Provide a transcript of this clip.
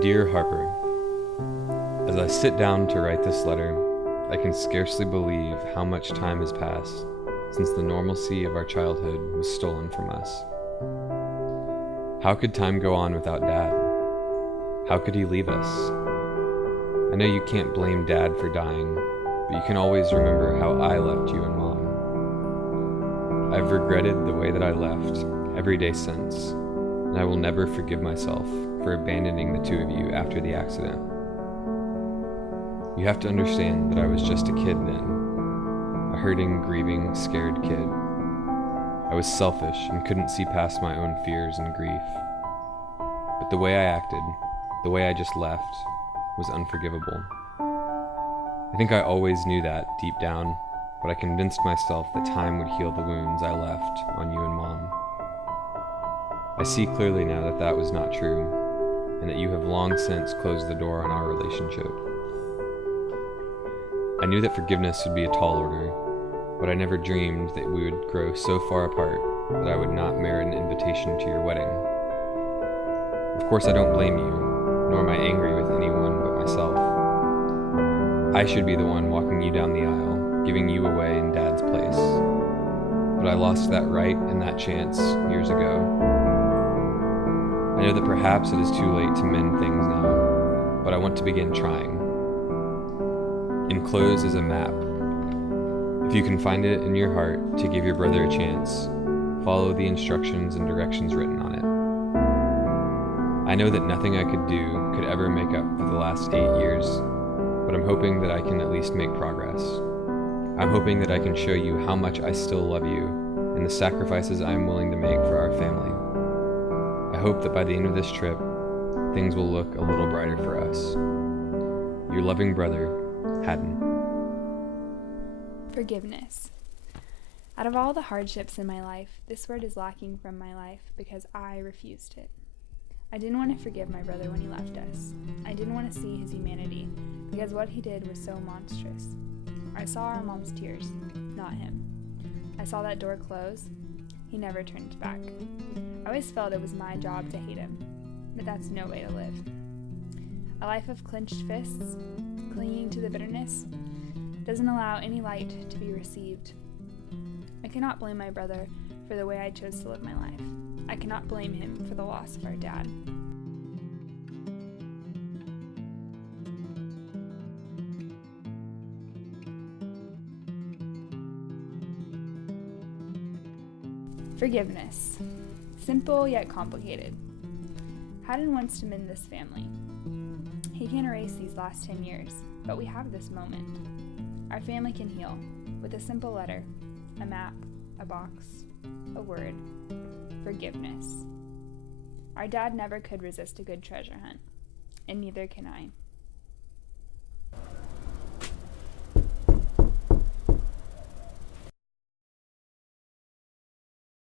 dear Harper, as I sit down to write this letter, I can scarcely believe how much time has passed since the normalcy of our childhood was stolen from us. How could time go on without Dad? How could he leave us? I know you can't blame Dad for dying, but you can always remember how I left you and Mom. I've regretted the way that I left every day since, and I will never forgive myself for abandoning the two of you after the accident. You have to understand that I was just a kid then, a hurting, grieving, scared kid. I was selfish and couldn't see past my own fears and grief. But the way I acted, the way I just left, was unforgivable. I think I always knew that deep down, but I convinced myself that time would heal the wounds I left on you and Mom. I see clearly now that that was not true, and that you have long since closed the door on our relationship. I knew that forgiveness would be a tall order, but I never dreamed that we would grow so far apart that I would not merit an invitation to your wedding. Of course, I don't blame you, nor am I angry with anyone but myself. I should be the one walking you down the aisle, giving you away in Dad's place. But I lost that right and that chance years ago. I know that perhaps it is too late to mend things now, but I want to begin trying. Enclosed is a map. If you can find it in your heart to give your brother a chance, follow the instructions and directions written on it. I know that nothing I could do could ever make up for the last 8 years, but I'm hoping that I can at least make progress. I'm hoping that I can show you how much I still love you and the sacrifices I am willing to make for our family. I hope that by the end of this trip, things will look a little brighter for us. Your loving brother, Haddon. Forgiveness. Out of all the hardships in my life, this word is lacking from my life because I refused it. I didn't want to forgive my brother when he left us. I didn't want to see his humanity because what he did was so monstrous. I saw our mom's tears, not him. I saw that door close. He never turned back. I always felt it was my job to hate him, but that's no way to live. A life of clenched fists, clinging to the bitterness, doesn't allow any light to be received. I cannot blame my brother for the way I chose to live my life. I cannot blame him for the loss of our dad. Forgiveness. Simple yet complicated. Haddon wants to mend this family. He can't erase these last 10 years, but we have this moment. Our family can heal with a simple letter, a map, a box, a word. Forgiveness. Our dad never could resist a good treasure hunt, and neither can I.